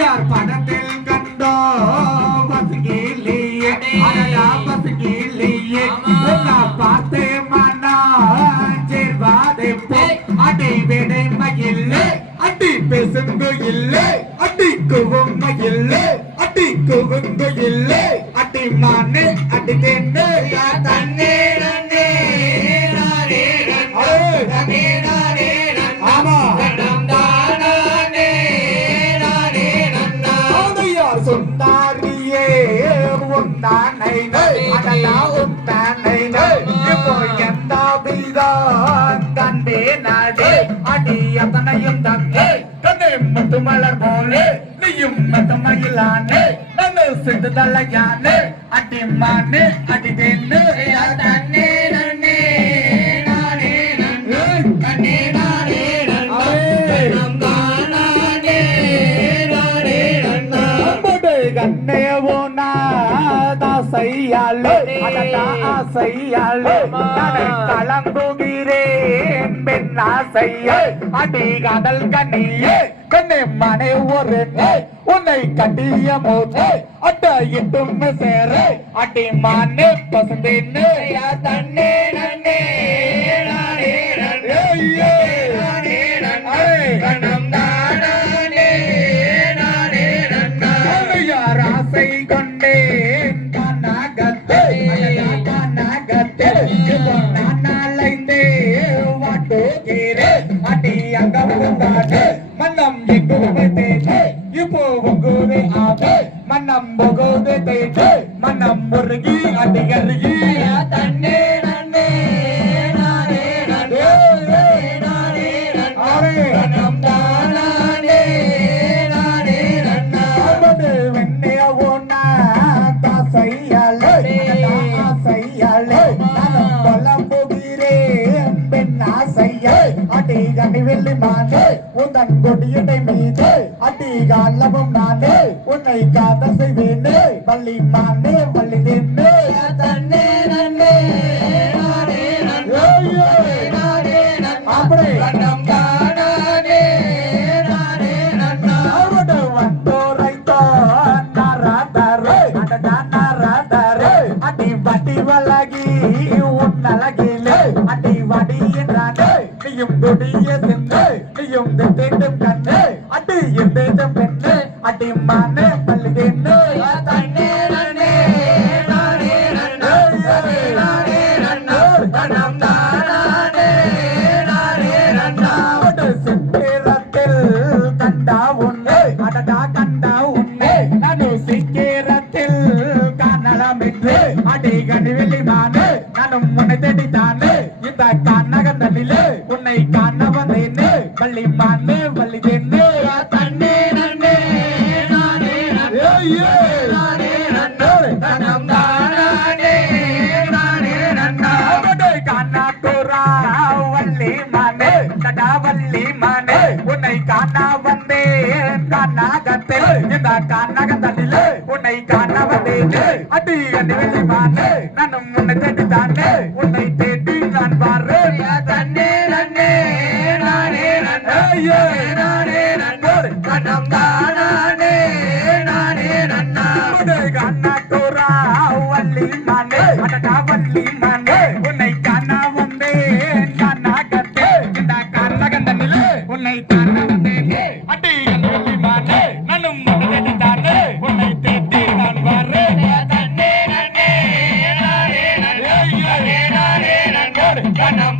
யார் படத்தில் ஆமையார் உந்தானை அடலா உந்தானை இப்போ எந்த விதம் கண்டே நாடே. அடி அத்தனையும் தந்தே. கண்ணே முத்து மலர் போலே. நீயும் மத்த மயிலானே. நன்னு சிந்து தலையானே அடி மானே அடி தென்னு தன்னே ஆசையாலே நானே கலங்குகிறேன் பெண் ஆசையே அடி காதல் கண்ணியே கண்ணே மனை ஒரு உன்னை கட்டிய போது அட்ட இட்டும் சேர அடி மானே பசந்தேன்னு தன்னே ಮನ್ನಂ ದಿಗ್ಗುವೆ ತೇಜೆ ಇಪೋ ಬೊಗುವೆ ಆವೆ ಮನ್ನಂ ಬೊಗುವೆ ತೇಜೆ ಮನ್ನಂ ಮುರುಗಿ ಅಡಿಗರಿಗೆ அடி கனி வெள்ளி மானே உந்தன் கொடியடை மீது அடி காலமும் நானே உன்னை காதல் செய்வேனே வள்ளி மானே வள்ளி நின்று. தன்னே நன்னே நானே நன்னே நானே நன்னே அடி வட்டி வலகி உன்னலகிலே அடி வடி என்றானே நீயும் கொடிய சென்று நீயும் திட்டம் கண்ணு அடி எந்தேதம் பெண்ணு அடி மானே பள்ளி உன்னை காண வந்தேனே வள்ளி மானு வள்ளி தென்னு. தன்னே நன்னே நானே நானே நன்னே தனம் தானே நானே நன்னா கண்ணாட்டுரா வள்ளி மானே தடா வள்ளி மானே. உன்னை காண வந்தேன் கண்ணாகத்தில் இந்த கண்ணகந்தனிலே உன்னை காண வந்தேனே அடி அடி வெள்ளி மானே. நானும் உன்னை தேடி தானே உன்னை நானே நன்னே கண்ணம் தானே நானே நன்னா கண்ணாட்டுரா வள்ளி மானே அடடா வள்ளி மானே உன்னை காண வந்தேன் கண்ணாகத்தே இந்த கண்ணகந்தனிலே உன்னை காண வந்தேனே அடி கண்ணி மானே நானும் உன்னை தேடி தானே உன்னை தேடி நான் வரேன் தன்னே நன்னே நானே நன்னே நானே நன்னே கண்ணம்